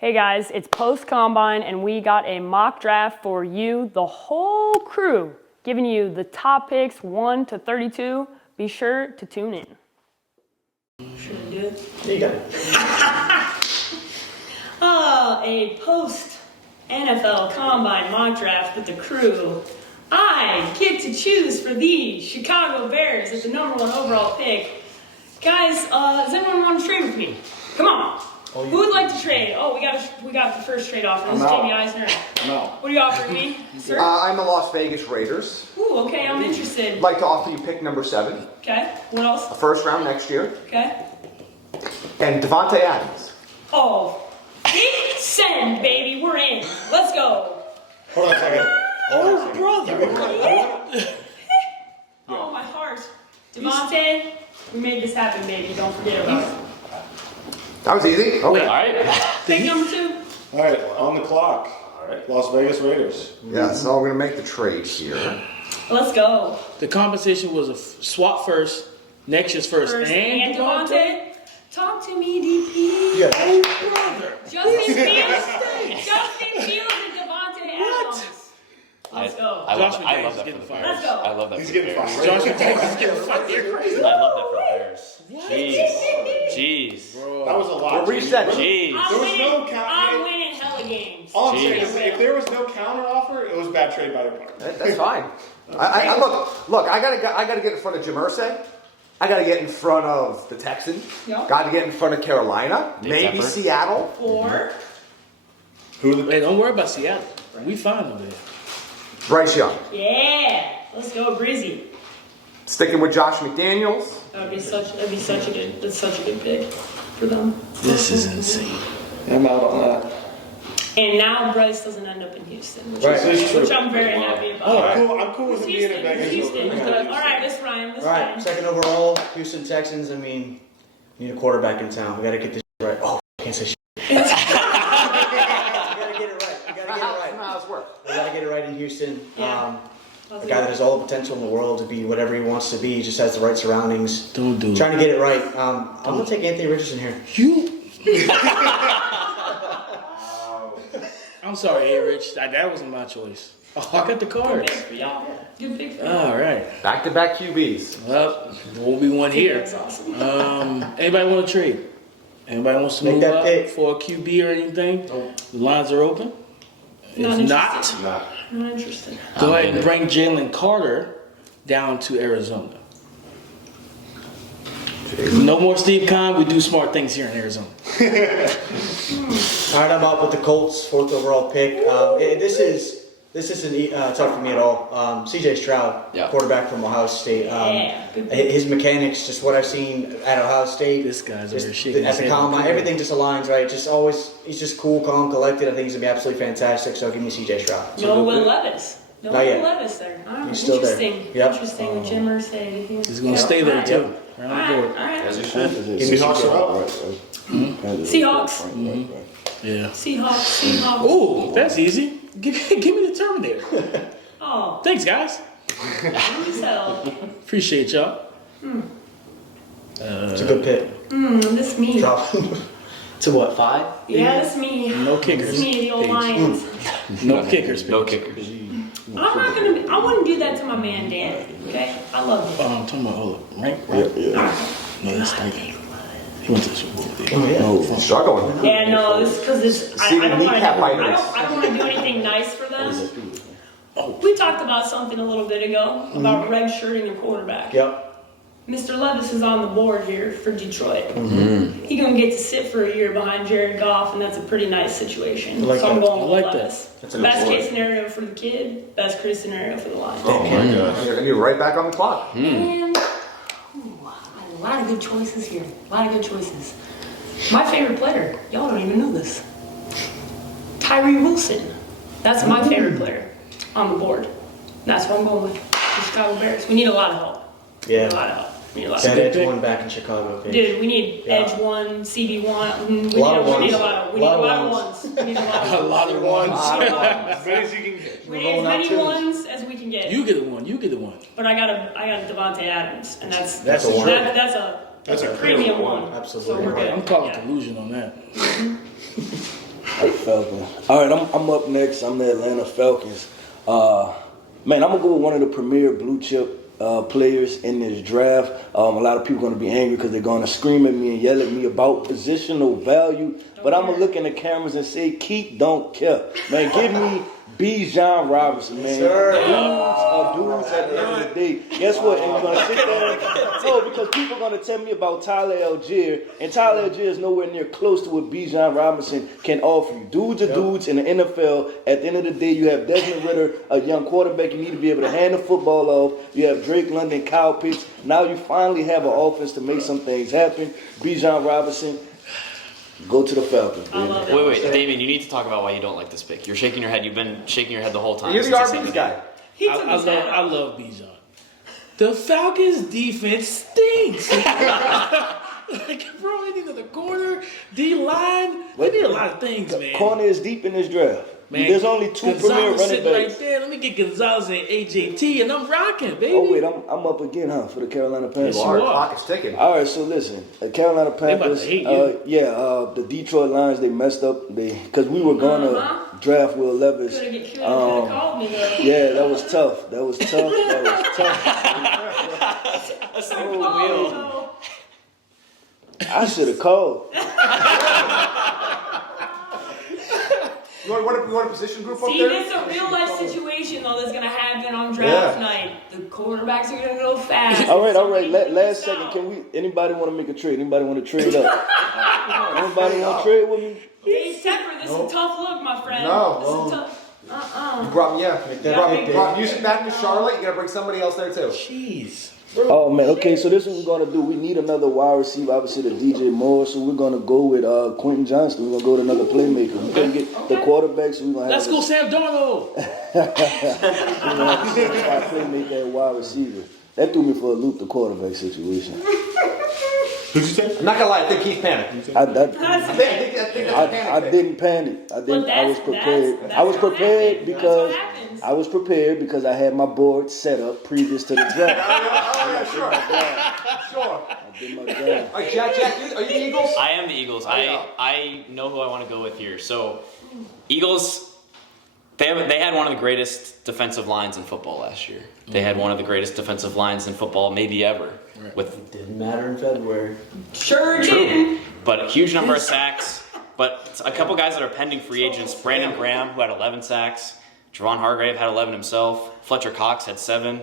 Hey guys, it's post-combine and we got a mock draft for you, the whole crew, giving you the top picks 1 to 32. Be sure to tune in. Should I do it? Yeah, you got it. A post-NFL combine mock draft with the crew. I get to choose for the Chicago Bears as the #1 overall pick. Guys, does anyone want to trade with me? Come on. Who would like to trade? Oh, we got the first trade offer. This is Jamie Eisner. No. What are you offering me, sir? I'm the Las Vegas Raiders. Ooh, okay, I'm interested. I'd like to offer you pick number 7, Okay, what else? a first round next year, Okay. and Devontae Adams. Oh, hit send, baby. We're in. Let's go. Hold on a second. Oh, brother. Oh, my heart. Devontae, we made this happen, baby. Don't forget about it. That was easy. Okay. All right. Pick number 2. All right, on the clock. All right, Las Vegas Raiders. Yeah, so we're going to make the trade here. Let's go. The compensation was a swap first, next year's first, And Devontae. Talk to me, DP. Yeah. Oh, brother. Justin Fields and Devontae Adams. Let's go. I love Josh that for the getting fired. Bears. Let's go. I love that He's for the getting Bears. fired. Josh McDaniels getting fired. I love that for the Bears. Jeez. That was a lot. We'll reset. Jeez. I'm was winning, no count. I'm winning hella games. All I'm saying is, Jeez. if there was no counter offer, it was a bad trade by their part. That's fine. I look. I gotta get in front of Jim Irsay. I gotta get in front of the Texans. Yeah. Got to get in front of Carolina. Maybe Tepper. Seattle. 4. Who are the Hey, don't worry about Seattle. We fine over there. Bryce Young. Yeah. Let's go, Brizzy. Sticking with Josh McDaniels. That'd be such a good pick for them. This is insane. I'm out on that. And now Bryce doesn't end up in Houston, which, Right. which I'm very happy about. I'm cool with him being in Vegas. Houston. over there. All right, Miss Ryan. Miss All right, Ryan. second overall, Houston Texans. I mean, we need a quarterback in town. We got to get this right. Oh, I can't say shit. We got to get it right. We got to get it right. How's work? We got to get it right in Houston. Yeah. A guy that has all the potential in the world to be whatever he wants to be. He just has the right surroundings. Don't do it. Trying to get it right. I'm gonna take Anthony Richardson here. I'm sorry, hey, Rich. That wasn't my choice. Oh, I got the Good cards. pick for y'all. Good pick for y'all. All right. Back-to-back QBs. Well, there won't be one here. That's awesome. Anybody want to trade? Anybody wants to Make move that up pick. for a QB or anything? The lines are open. Not If not, interested. Not interested. go ahead and bring Jalen Carter down to Arizona. No more Steve Kahn. We do smart things here in Arizona. All right, I'm up with the Colts, 4th overall pick. This isn't tough for me at all. C.J. Stroud, Yeah. quarterback from Ohio State. Yeah, good pick. His mechanics, just what I've seen at Ohio State. This guy's just over shaking at his the head. combine, everything just aligns right. He's just cool, calm, collected. I think he's gonna be absolutely fantastic. So give me C.J. Stroud. No Will Levis. No Not Will yet. Levis there. All right, He's still there. interesting. Yep. Interesting. Jim Irsay. He's going to stay there, too. All Around right, the all board. right. Seahawks are up. Seahawks. Yeah. Seahawks. Ooh, that's easy. Give me the Terminator. Oh, Thanks, guys. so. Appreciate y'all. It's a good pick. This me. Drop. To what, 5? Yeah, this me. No This kickers. me, the old Paige. Lions. No kickers. No Paige. kickers. I wouldn't do that to my man Dan. Okay, I love him. I'm talking about, hold up, right? No, that's Stephen. He went to the Super Bowl. didn't he? Oh yeah. Struggling. Yeah, no, this because this. I Steven don't want to. kneecap I vitamins. don't want to do anything nice for them. We talked about something a little bit ago about redshirting a quarterback. Yep. Mr. Levis is on the board here for Detroit. He's gonna get to sit for a year behind Jared Goff, and that's a pretty nice situation. I like so I'm that. going I with like that. Levis. That's a good Best board. case scenario for the kid. Best case scenario for the Lions. Oh my gosh. And you're right back on the clock. And a lot of good choices here. A lot of good choices. My favorite player, y'all don't even know this. Tyree Wilson. That's my favorite player on the board. That's what I'm going with. The Chicago Bears. We need a lot of help. We Yeah. need a lot of help. We need a lot of That help. edge one back in Chicago. Paige. Dude, we need Yeah. edge one, CB one. We need lot of a ones. lot of. We need a lot of ones. We need a lot A of. lot of ones. As many as you can get. We need as many ones as we can get. You get the one. You get the one. But I got Devontae Adams, and that's a one. That's a That's a premium clear one. one. Absolutely. So we're good. I'm calling Yeah. collusion on that. Falcons. All right, I'm up next. I'm the Atlanta Falcons. Man, I'm gonna go with one of the premier blue chip players in this draft. A lot of people are gonna be angry because they're gonna scream at me and yell at me about positional value. But I'm gonna look in the cameras and say, Keith don't care. Man, give me Bijan Robinson, man. Dudes at the end of the day. Guess what? And you're gonna sit there no, because people are gonna tell me about Tyler Algier, and Tyler Algier is nowhere near close to what Bijan Robinson can offer you. Dudes are dudes in the NFL. At the end of the day, you have Desmond Ritter, a young quarterback. You need to be able to hand the football off. You have Drake London, Kyle Pitts. Now you finally have an offense to make some things happen. Bijan Robinson. Go to the Falcons. Wait, Damien, you need to talk about why you don't like this pick. You're shaking your head. You've been shaking your head the whole time. You're the RB guy. I love Bijan. The Falcons' defense stinks. Like, bro, they need another corner, D-line. They need a lot of things, man. Corner is deep in this draft. Man, There's only two Gonzalez premier running sitting backs. right there. Let me get Gonzalez and AJT, and I'm rocking, baby. Oh wait, I'm up again, huh? For the Carolina Panthers. Yes, Our you are. clock is ticking. All right, so listen, the Carolina Panthers. hate you. The Detroit Lions, they messed up. Because we were gonna draft Will Levis. Could have called me though. Yeah, that was tough. That was tough. Oh, I should have called. You want a position group up See, there? this is a real life situation though that's gonna happen on draft night. The quarterbacks are gonna go fast. All right. Last second, can we? Anybody want to make a trade? Anybody want to trade up? Anybody want to trade with me? Dave Tepper, this is a tough look, my friend. No. This is tough. You brought me, brought music back to Charlotte. You gotta bring somebody else there too. Jeez. Oh man, okay. So this is what we're gonna do. We need another wide receiver. Obviously, the DJ Moore. So we're gonna go with Quentin Johnston. We're gonna go with another playmaker. We're gonna get the quarterback. So we're gonna have Let's go, Sam Darnold. We're gonna have a playmaker and wide receiver. That threw me for a loop. The quarterback situation. Who'd you say? I'm not gonna lie, I think Keith panicked. I I think that's a panic. I didn't panic. I was prepared. That's I was what prepared happens. because That's what happens. I was prepared because I had my board set up previous to the draft. Oh yeah, sure. I did my job. All right, Jack, are you the Eagles? I am the Eagles. I know who I want to go with here. So, Eagles, they had one of the greatest defensive lines in football last year. They had one of the greatest defensive lines in football, maybe ever. With Didn't matter in February. Sure did. but a huge number of sacks. But a couple guys that are pending free agents: Brandon Graham, who had 11 sacks. Javon Hargrave had 11 himself. Fletcher Cox had 7.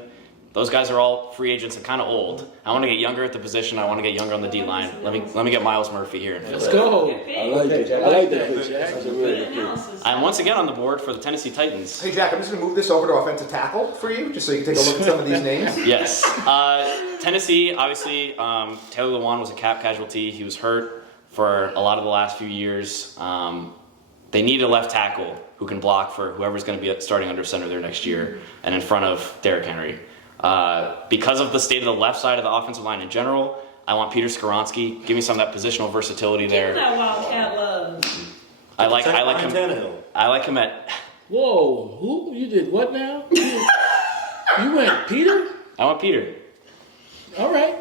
Those guys are all free agents and kind of old. I want to get younger at the position. I want to get younger on the D line. Let me get Miles Murphy here. Let's go. I like it. I like that pitch. That's a really good pitch. I'm once again on the board for the Tennessee Titans. Hey Jack, I'm just gonna move this over to offensive tackle for you, just so you can take a look at some of these names. Yes. Tennessee, obviously, Taylor Lewan was a cap casualty. He was hurt for a lot of the last few years. They need a left tackle who can block for whoever's going to be starting under center there next year and in front of Derrick Henry. Because of the state of the left side of the offensive line in general, I want Peter Skoronski. Give me some of that positional versatility Give there. that Wildcat love. I like him. Tannehill. I like him at. Whoa, who? You did what now? You went Peter? I want Peter. All right.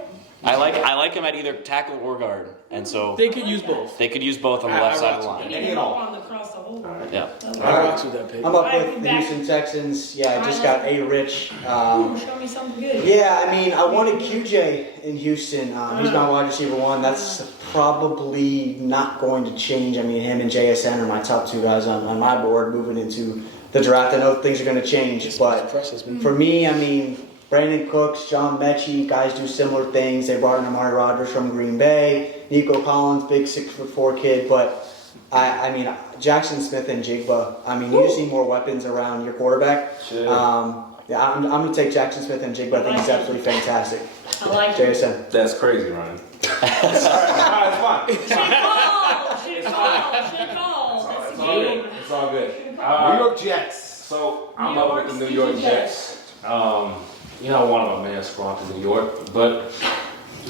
I like him at either tackle or guard, and so They could use both. they could use both on the left side of the They line. need Any to and help all. on the cross the whole way. Yeah. I rocks with that pick. I'm up with the Houston Texans. Yeah, I just got A. Rich. Show me something good. Yeah, I mean, I wanted QJ in Houston. He's my wide receiver 1. That's probably not going to change. I mean, him and JSN are my top 2 guys on my board moving into the draft. I know things are going to change, but for me, I mean, Brandon Cooks, John Mechie, guys do similar things. They brought in Amari Rodgers from Green Bay. Nico Collins, big 6'4" kid, but I mean, Jackson Smith and Jigba. I mean, you just need more weapons around your quarterback. Sure. Yeah, I'm going to take Jackson Smith and Jigba. I think he's absolutely fantastic. I like it. JSN. That's crazy, Ryan. Alright, it's fine. Shit call. That's the game. It's all good. New York Jets. So I'm up with the New York Jets. You know, I wanted my man Spawn to New York, but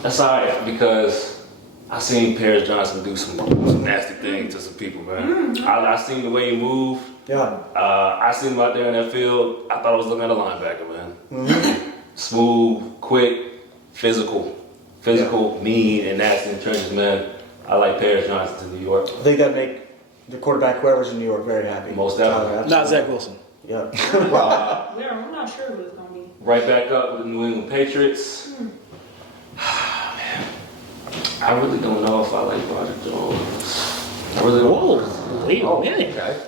that's alright because I seen Paris Johnson do some nasty things to some people, man. I seen the way he moved. Yeah. I seen him out there in that field. I thought I was looking at a linebacker, man. Smooth, quick, physical, mean, and nasty in trenches, man. I like Paris Johnson to New York. I think that'd make the quarterback, whoever's in New York, very happy. Most definitely. Tyler, Not Zach Wilson. Yeah. Well, We're not sure who it's going to be. Right back up with the New England Patriots. Man, I really don't know if I like Roger Jones. I really don't. Whoa, wait a minute. okay.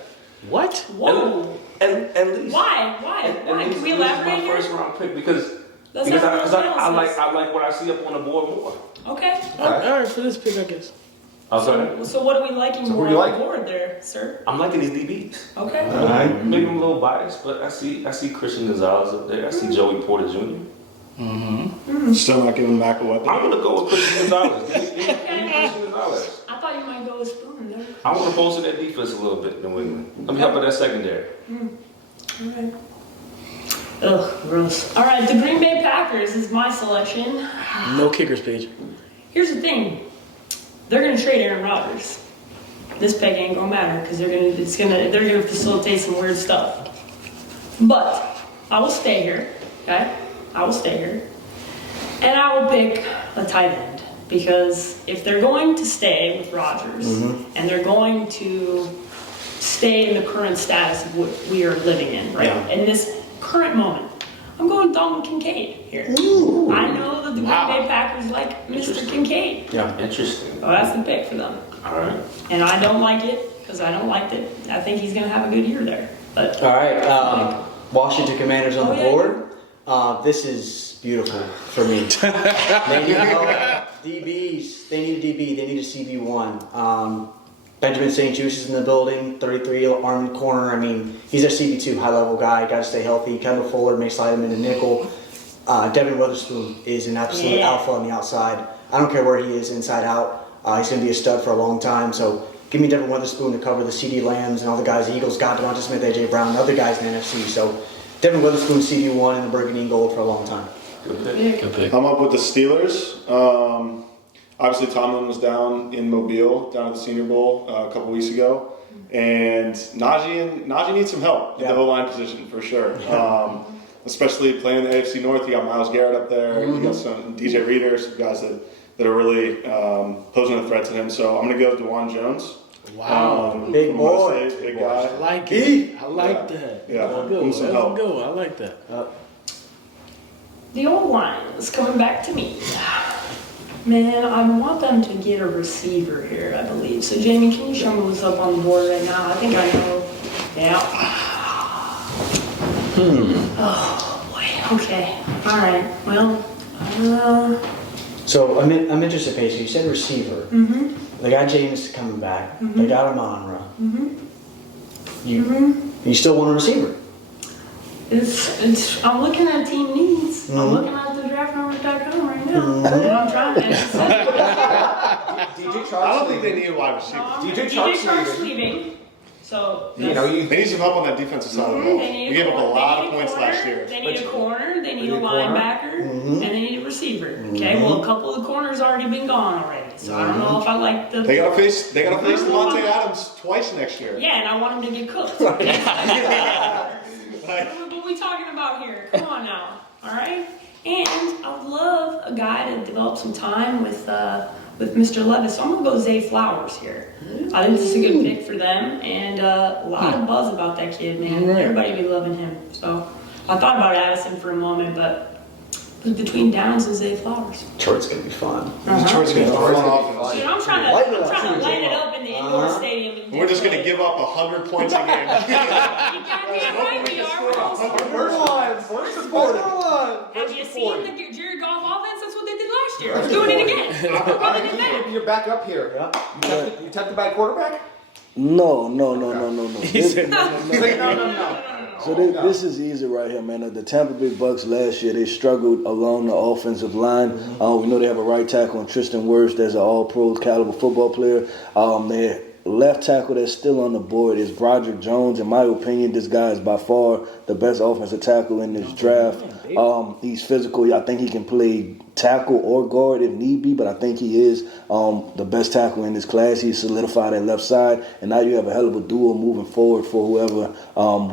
What? Whoa. And least, Why? Why? Can we elaborate my here? first round pick because Let's because have a I analysis. like what I see up on the board more. Okay. All right, for this pick, I guess. Okay. So what are we liking So who more do you on like? the board there, sir? I'm liking these DBs. Okay. All right. Maybe I'm a little biased, but I see Christian Gonzalez up there. I see Joey Porter Jr. Still not giving Mac a weapon. I'm gonna go with Christian Gonzalez. Give me Christian Gonzalez. I thought you might go with Spoon there. I want to bolster that defense a little bit, New England. Let me help with that secondary. Alright. Ugh, gross. Alright, the Green Bay Packers is my selection. No kickers page. Here's the thing. They're gonna trade Aaron Rodgers. This pick ain't gonna matter because they're gonna facilitate some weird stuff. But I will stay here, okay? I will stay here. And I will pick a tight end. Because if they're going to stay with Rodgers and they're going to stay in the current status of what we are living in, right? Yeah. In this current moment, I'm going Donald Kincaid here. I know that the Green Bay Packers like Mr. Kincaid. Yeah. Interesting. So that's the pick for them. All right. And I don't like it because I don't like it. I think he's going to have a good year there. But All right. Washington Commanders on Oh, the yeah. board. This is beautiful for me. They need help. DBs. They need a DB. They need a CB1. Benjamin St. Juice is in the building. 33 arm corner. I mean, he's a CB2 high level guy. Got to stay healthy. Kendall Fuller may slide him in a nickel. Devin Witherspoon is an absolute alpha on the outside. I don't care where he is, inside out. He's going to be a stud for a long time. So give me Devin Witherspoon to cover the CD Lambs and all the guys the Eagles got. Devonta Smith, AJ Brown, and other guys in the NFC. So Devin Witherspoon, CB1 in the burgundy and gold for a long time. Good pick. Good pick. I'm up with the Steelers. Obviously, Tomlin was down in Mobile, down at the Senior Bowl a couple weeks ago, and Najee needs some help at the O-line position for sure. Especially playing the AFC North, you got Myles Garrett up there, you got some DJ Reader, some guys that are really posing a threat to him. So I'm going to go with DeJuan Jones. Wow. Big from boy. Ohio State, big I guy. like it. I like that. Yeah. Let's Give him some help. go. I like that. the old line is coming back to me. Man, I want them to get a receiver here, I believe. So, Jamie, can you show me what's up on the board right now? I think I know. Yeah. Oh, boy. Okay. All right. Well, So I'm interested, Paige. So you said receiver. They got James coming back. They got Amon-Ra. You still want a receiver? I'm looking at team needs. I'm looking at the draftnumbers.com right now. And I'm trying to. DJ Chark's I don't think they leaving. need a wide receiver. DJ Chark's Chark's leaving. So You know, They need some help on that defensive side of the ball. they need We gave up a corner, lot they of need points corner, last year. They need a corner, they need need a a corner. linebacker, and they need a receiver. Okay, well, a couple of the corners already been gone already, so I don't know if I like the. They gotta face Devontae Adams twice next year. Yeah, and I want him to get cooked. Like, What are we talking about here? Come on now, all right? And I would love a guy to develop some time with Mr. Levis. So I'm gonna go Zay Flowers here. I think this is a good pick for them, and a lot of buzz about that kid, man. Everybody be loving him. So I thought about Addison for a moment, but it was between Downs and Zay Flowers. Detroit's gonna be fun. Detroit's gonna throw an offense. Dude, I'm trying to light it up in the indoor stadium. in We're just gonna Detroit. give up 100 points a game. You goddamn right we are. We're all First supporter. Have you seen the Jared Goff offense? That's what they did last year. We're doing it again. We're running it back. You're back up here. You tempted by a quarterback? No. He said, No. So this is easy right here, man. The Tampa Bay Bucks last year, they struggled along the offensive line. We know they have a right tackle in Tristan Wirfs. There's an all-pro caliber football player. Their left tackle that's still on the board is Broderick Jones. In my opinion, this guy is by far the best offensive tackle in this draft. He's physical. I think he can play tackle or guard if need be, but I think he is the best tackle in this class. He's solidified that left side, and now you have a hell of a duo moving forward for whoever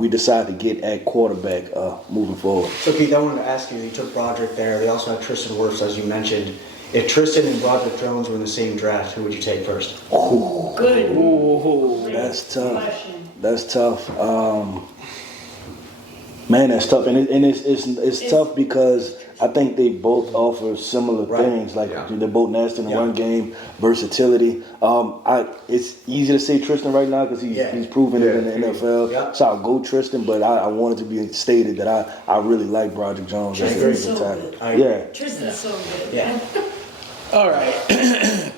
we decide to get at quarterback moving forward. So Pete, I wanted to ask you. You took Broderick there. They also have Tristan Wirfs, as you mentioned. If Tristan and Broderick Jones were in the same draft, who would you take first? Good. Ooh, that's tough. Question. That's tough. Man, that's tough, and it's tough because I think they both offer similar things. Like they're both nasty in the run game, versatility. It's easy to say Tristan right now because he's proven it in the NFL. Yeah. So I'll go Tristan, but I wanted to be stated that I really like Broderick Jones. Tristan's so good. Yeah. Tristan's so good. Yeah. All right.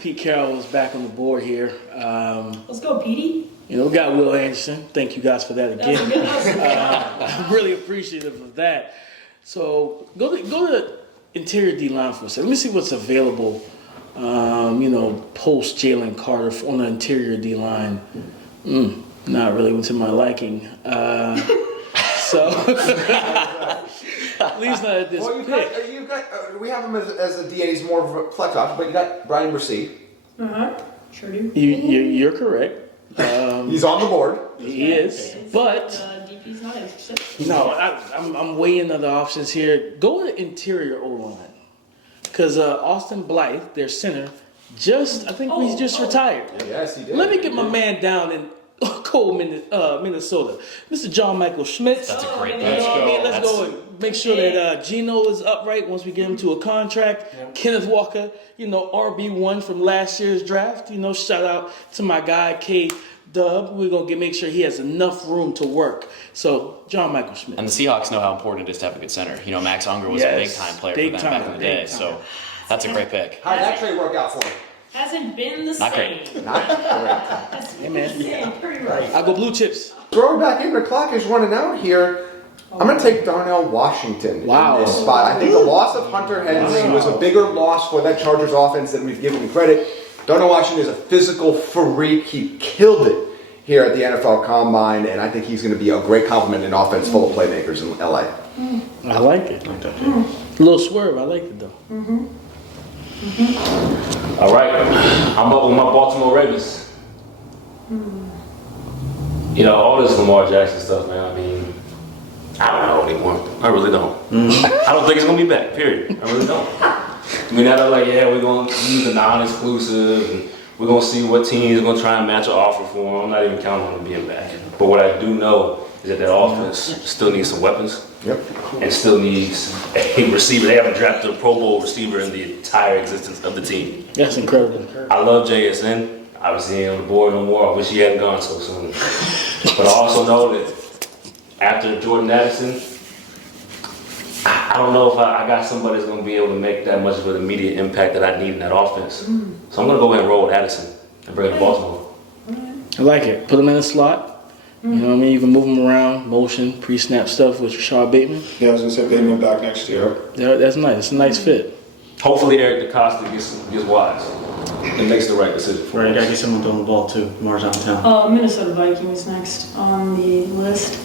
Pete Carroll is back on the board here. Let's go, Petey. We got Will Anderson. Thank you guys for that That's a again. good house. I'm really appreciative of that. So go to interior D line for a second. Let me see what's available. Post Jalen Carter on the interior D line. Not really to my liking. So at least not at this pick. We have him as a DA. He's more of a flex option, but you got Brian Brissy. Sure do. You're correct. He's on the board. He is, but DP's not interested. no, I'm weighing other options here. Go with interior O-line, because Austin Blythe, their center, I think he's just retired. Yes, he did. Let me get my man down in Cole, Minnesota, Mr. John Michael Schmitz. That's a great You pick. know what I mean? Let's go and make sure that Gino is upright once we get him to a contract. Yeah. Kenneth Walker, RB1 from last year's draft. Shout out to my guy K Dub. We're gonna make sure he has enough room to work. So John Michael Schmitz. And the Seahawks know how important it is to have a good center. Max Unger was a big time player for them back in the day. So that's a great pick. How did that trade work out for him? Hasn't been the Not same. great. Not great. Hey man. Pretty right. I'll go blue chips. Throwing back in, the clock is running out here. I'm going to take Darnell Washington in this spot. I think the loss of Hunter Henry was a bigger loss for that Chargers offense than we've given him credit. Darnell Washington is a physical freak. He killed it here at the NFL Combine, and I think he's going to be a great complement in offense full of playmakers in LA. I like it. A little swerve. I like it though. All right, I'm up with my Baltimore Ravens. All this Lamar Jackson stuff, man. I don't know anymore. I really don't. I don't think it's gonna be back. Period. I really don't. Now they're like, we're gonna use a non-exclusive, and we're gonna see what teams are gonna try and match an offer for him. I'm not even counting on him being back. But what I do know is that offense still needs some weapons. Yep. And still needs a receiver. They haven't drafted a Pro Bowl receiver in the entire existence of the team. That's incredible. I love JSN. Obviously, he ain't on the board no more. I wish he hadn't gone so soon. But I also know that after Jordan Addison, I don't know if I got somebody that's going to be able to make that much of an immediate impact that I need in that offense. So I'm going to go ahead and roll with Addison and bring him to Baltimore. I like it. Put him in a slot. You know what I mean? You can move him around, motion, pre-snap stuff with Rashad Bateman. Yeah, I was going to say Bateman back next year. Yeah, that's nice. It's a nice fit. Hopefully Eric DeCosta gets wise and makes the right decision. Right, you gotta get someone throwing the ball too. Lamar's out of town. Minnesota Vikings next on the list.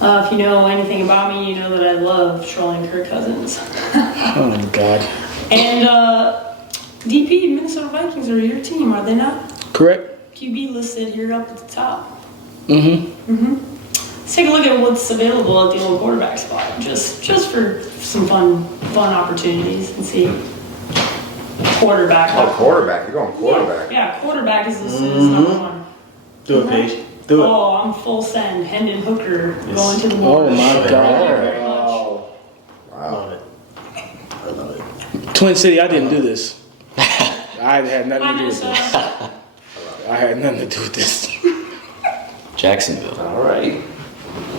If you know anything about me, you know that I love trolling Kirk Cousins. Oh my God. And DP, Minnesota Vikings are your team, are they not? Correct. QB listed here up at the top. Mm-hmm. Let's take a look at what's available at the old quarterback spot, just for some fun opportunities and see. Quarterback. Oh, quarterback. You're going quarterback. Yeah, quarterback is listed as number one. Do it, Paige. Do it. Oh, I'm full send. Hendon Hooker going to the board. Oh my Thank you God. very much. Wow. I love it. Twin City, I didn't do this. I had nothing to do with this. Minnesota. I had nothing to do with this. Jacksonville. All right.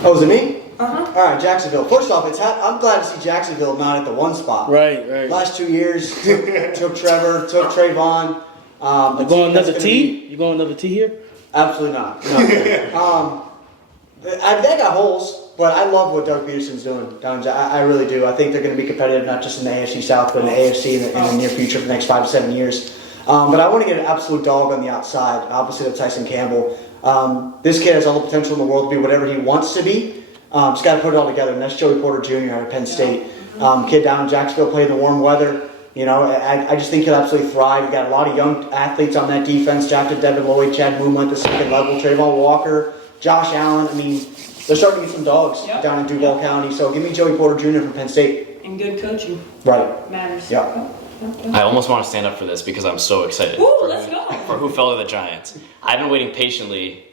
Oh, is it me? Uh-huh. All right, Jacksonville. First off, I'm glad to see Jacksonville not at the one spot. Right. Last 2 years, took Trevor, took Trayvon. You going another T? You going another T here? Absolutely not. No. They got holes, but I love what Doug Peterson's doing. I really do. I think they're going to be competitive, not just in the AFC South, but in the AFC in the near future for the next 5 to 7 years. But I want to get an absolute dog on the outside, opposite of Tyson Campbell. This kid has all the potential in the world to be whatever he wants to be. Just got to put it all together, and that's Joey Porter Jr. out of Penn State. Kid down in Jacksonville, played in the warm weather. I just think he'll absolutely thrive. You got a lot of young athletes on that defense. Drafted Devin Lloyd, Chad Moon at the second level, Trayvon Walker, Josh Allen. They're starting to get some dogs down in Duval County. So give me Joey Porter Jr. from Penn State. And good coaching Right. matters. Yeah. I almost want to stand up for this because I'm so excited. Ooh, let's go. For who fell to the Giants. I've been waiting patiently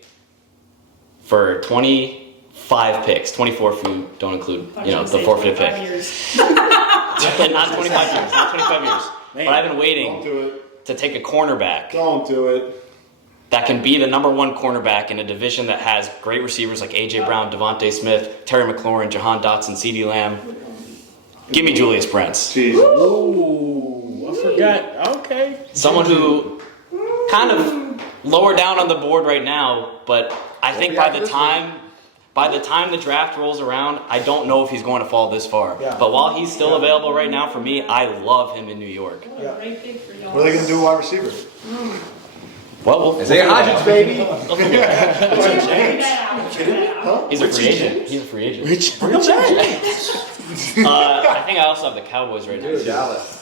for 25 picks, 24 if you don't include, the forfeited pick. 25 years. Not 25 years, not 25 years. Man. But I've been Don't waiting do it. to take a cornerback Don't do it. that can be the number one cornerback in a division that has great receivers like A.J. Brown, Devontae Smith, Terry McLaurin, Jahan Dotson, CeeDee Lamb. Give me Julius Brents. Jeez. Ooh, I forgot. Okay. Someone who kind of lower down on the board right now, but I think by the time the draft rolls around, I don't know if he's going to fall this far. Yeah. But while he's still available right now for me, I love him in New York. Yeah. Great pick for y'all. What are they going to do wide receiver? Well, Isaiah Hodgins, baby. Figure that out. Figure that out. he's a free agent. He's a free agent. Rich. I think I also have the Cowboys right now. Dallas.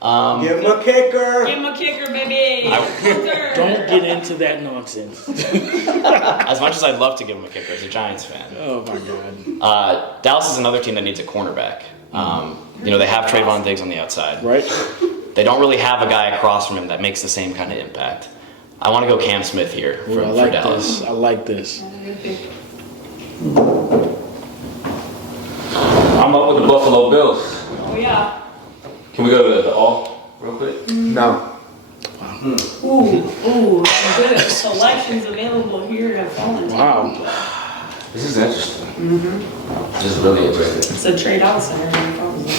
Give him a kicker. Give him a kicker, baby. Hunter. Don't get into that nonsense. As much as I'd love to give him a kicker as a Giants fan. Oh my God. Dallas is another team that needs a cornerback. They have Trayvon Diggs on the outside. Right? They don't really have a guy across from him that makes the same kind of impact. I want to go Cam Smith here Ooh, I for like Dallas. this. I like this. Good pick. I'm up with the Buffalo Bills. Oh, yeah. Can we go to the all real quick? No. Ooh, some good selections available here at Fallen. Wow. This is interesting. This is really interesting. It's a trade out center, probably.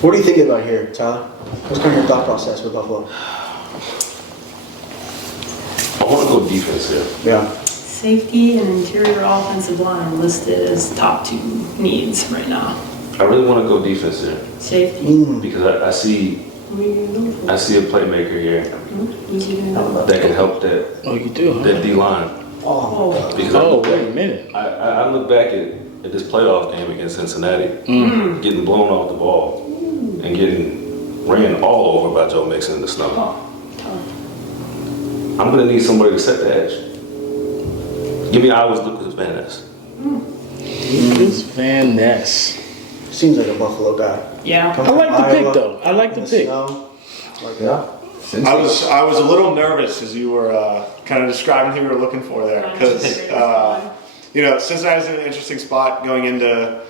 What are you thinking about here, Tyler? What's kind of your thought process with Buffalo? I want to go defense here. Yeah. Safety and interior offensive line listed as top two needs right now. I really want to go defense here Safety. because I see Who are you gonna go for? a playmaker here Who's he gonna go for? that can help that Oh, you do, huh? that D line. Oh, Because Oh, wait a minute. I look back at this playoff game against Cincinnati, getting blown off the ball and getting ran all over by Joe Mixon in the snow. tough. I'm gonna need somebody to set the edge. Give me Iowa's Lucas Van Ness. Lucas Van Ness. Seems like a Buffalo guy. Yeah. I like the pick, though. I like the pick. Like that. I was a little nervous as you were kind of describing who you were looking for there because Cincinnati's in an interesting spot going into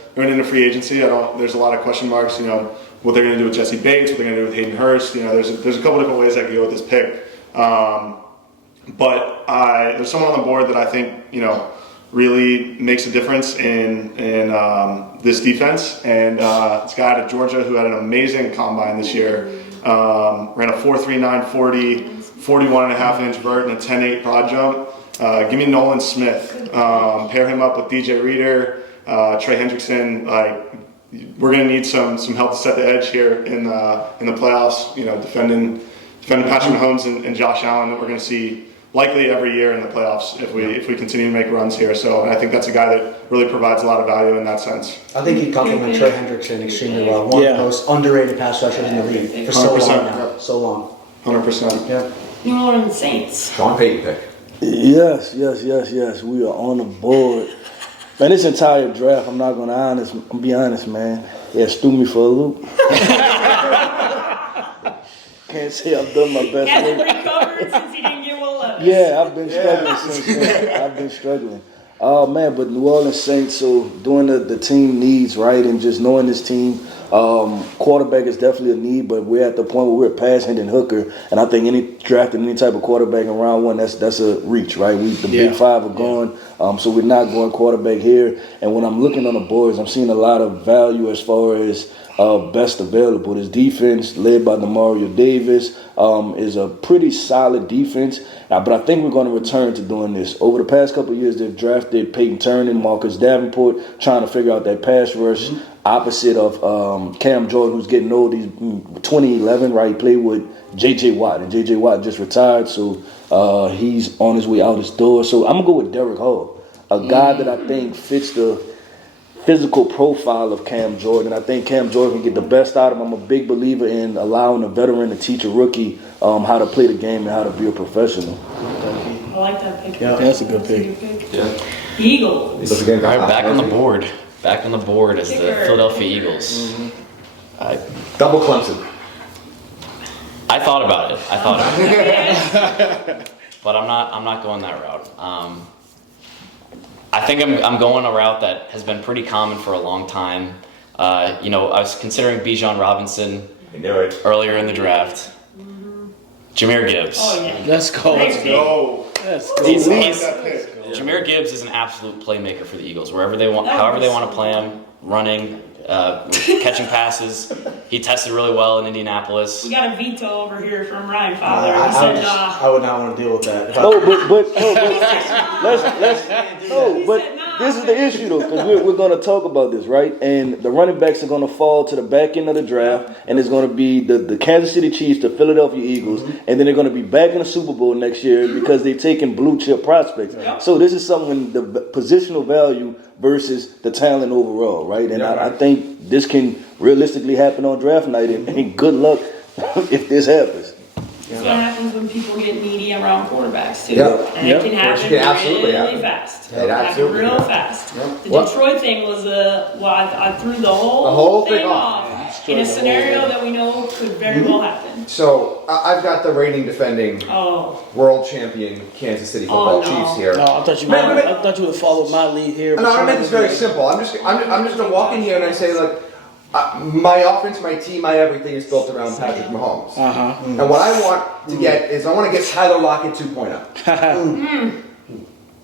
free agency. There's a lot of question marks. What they're going to do with Jesse Bates, what they're going to do with Hayden Hurst. There's a couple different ways I could go with this pick. But there's someone on the board that I think really makes a difference in this defense, and it's a guy out of Georgia who had an amazing combine this year. Ran a 4.39 40, 41.5-inch vert and a 10.8 broad jump. Give me Nolan Smith. Pair him up with DJ Reader, Trey Hendrickson. We're going to need some help to set the edge here in the playoffs. Defending Patrick Mahomes and Josh Allen that we're going to see likely every year in the playoffs if we continue to make runs here. So I think that's a guy that really provides a lot of value in that sense. I think he complements Trey Hendrickson extremely well. One of the most underrated pass rushers in the league for so 100%. long now. So long. 100%. Yeah. New Orleans Saints. Sean Payton pick. Yes. We are on the board. Man, this entire draft, I'm not gonna be honest, man. It threw me for a loop. Can't say I've done my best. Hasn't recovered since he didn't get well up. Yeah, I've been struggling since then. I've been struggling. Oh man, but New Orleans Saints, so doing the team needs, right, and just knowing this team, quarterback is definitely a need, but we're at the point where we're pass Hendon Hooker, and I think drafting any type of quarterback in round one, that's a reach, right? The big five are gone, so we're not going quarterback here. And when I'm looking on the boards, I'm seeing a lot of value as far as best available. This defense, led by Demario Davis, is a pretty solid defense. But I think we're going to return to doing this. Over the past couple of years, they've drafted Peyton Turner, Marcus Davenport, trying to figure out that pass rush. Opposite of Cam Jordan, who's getting old. He's 2011, right? He played with J.J. Watt, and J.J. Watt just retired, so he's on his way out his door. So I'm going to go with Derek Hall, a guy that I think fits the physical profile of Cam Jordan. I think Cam Jordan can get the best out of him. I'm a big believer in allowing a veteran to teach a rookie how to play the game and how to be a professional. I like that pick. Yeah, that's a good pick. Yeah. Eagles. All right, back on the board. Back on the board is the Philadelphia Eagles. Double Clemson. I thought about it. But I'm not going that route. I think I'm going a route that has been pretty common for a long time. I was considering Bijan Robinson earlier in the draft. Jahmyr Gibbs. Oh, yeah. Let's go. Great pick. No. Let's go. Jahmyr Gibbs is an absolute playmaker for the Eagles. Wherever they want, however they want to play him, running, catching passes. He tested really well in Indianapolis. We got a veto over here from Ryan Fowler. He I said, I would not want to deal with that. If I- This is the issue though, because we're going to talk about this, right? And the running backs are going to fall to the back end of the draft, and it's going to be the Kansas City Chiefs, the Philadelphia Eagles, and then they're going to be back in the Super Bowl next year because they're taking blue chip prospects. So this is something, the positional value versus the talent overall, right? And I think this can realistically happen on draft night, and good luck if this happens. That's what happens when people get needy around quarterbacks too. Yep. And it can happen absolutely really happen. fast. It absolutely real can. fast. Yep. The What? Detroit thing was I threw the whole, whole thing thing off in a scenario that we know could very well happen. So I've got the reigning defending Oh, world champion Kansas City football no. Chiefs here. No, I thought you would have followed my lead here. No, I make this very simple. I'm just gonna walk in here and I say, look, my offense, my team, my everything is built around Patrick Mahomes. And what I want to get is I want to get Tyler Lockett 2.0.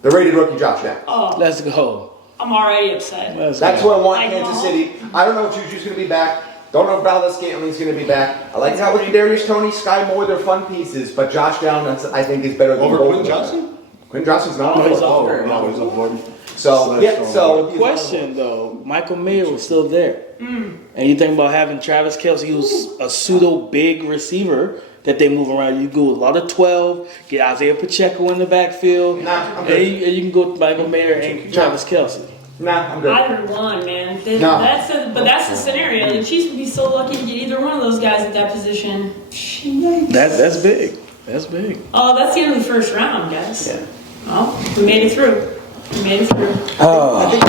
The rated rookie Josh Allen. oh, Let's go. I'm already upset. That's what I want I Kansas know. City. I don't know if Juju's going to be back. Don't know if Valdez Scantling's going to be back. I like how with Kadarius Toney, Sky Moore, they're fun pieces, but Josh Allen, I think, is better than Over both Quinn of them. Johnson? Quinn Johnson's not on the he's board. off. No, he's a board. So, yeah, so. Question though, Michael Mayer was still there, and you think about having Travis Kelce, who's a pseudo big receiver that they move around. You go with a lot of 12, get Isaiah Pacheco in the backfield, Nah, I'm and good. you can go with Michael Mayer and Travis Kelce. Nah, I'm good. Either one, man. No. That's the scenario. The Chiefs would be so lucky to get either one of those guys at that position. Yikes. That's big. That's big. Oh, that's the end of the first round, guys. Yeah. Well, we made it through. We made it through. I think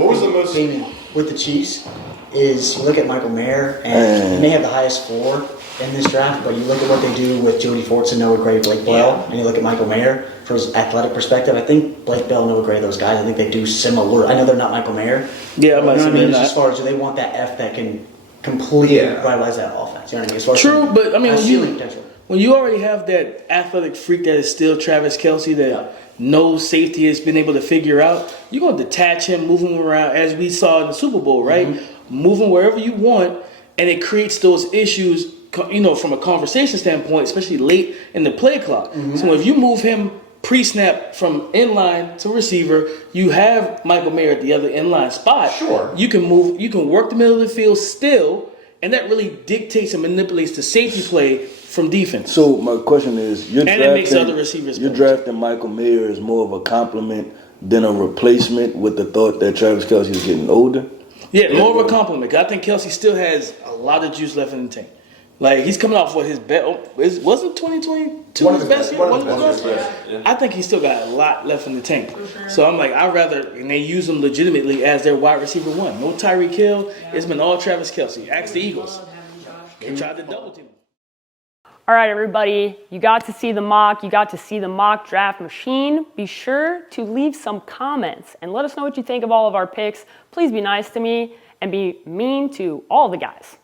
What was the most- thing with the Chiefs is you look at Michael Mayer and he may have the highest floor in this draft, but you look at what they do with Jody Fortson, Noah Gray, Blake Bell, and you look at Michael Mayer from his athletic perspective. I think Blake Bell, Noah Gray, those guys, I think they do similar. I know they're not Michael Mayer. Yeah, but I'm you know what I mean? not. As far as do they want that F that can completely rivalize that offense? You know what I mean? As far as True, but I mean, has ceiling potential. when you already have that athletic freak that is still Travis Kelce that no safety has been able to figure out, you're going to detach him, move him around as we saw in the Super Bowl, right? Move him wherever you want, and it creates those issues, from a conversation standpoint, especially late in the play clock. So if you move him pre-snap from inline to receiver, you have Michael Mayer at the other inline spot. Sure. You can work the middle of the field still, and that really dictates and manipulates the safety play from defense. So my question is, And it makes other receivers you're better. drafting Michael Mayer as more of a compliment than a replacement with the thought that Travis Kelce is getting older? Yeah, more of a compliment. 'Cause I think Kelce still has a lot of juice left in the tank. Like, he's coming off what his best. Wasn't 2022 One of his his best best- year? one of his best years, I think he's still got a lot left in the tank. So I'm like, I'd rather, and they use him legitimately as their wide receiver one. No Tyreek Hill. It's been all Travis Kelce. Ask the Eagles. They tried to double team him. All right, everybody, you got to see the mock. You got to see the mock draft machine. Be sure to leave some comments and let us know what you think of all of our picks. Please be nice to me and be mean to all the guys.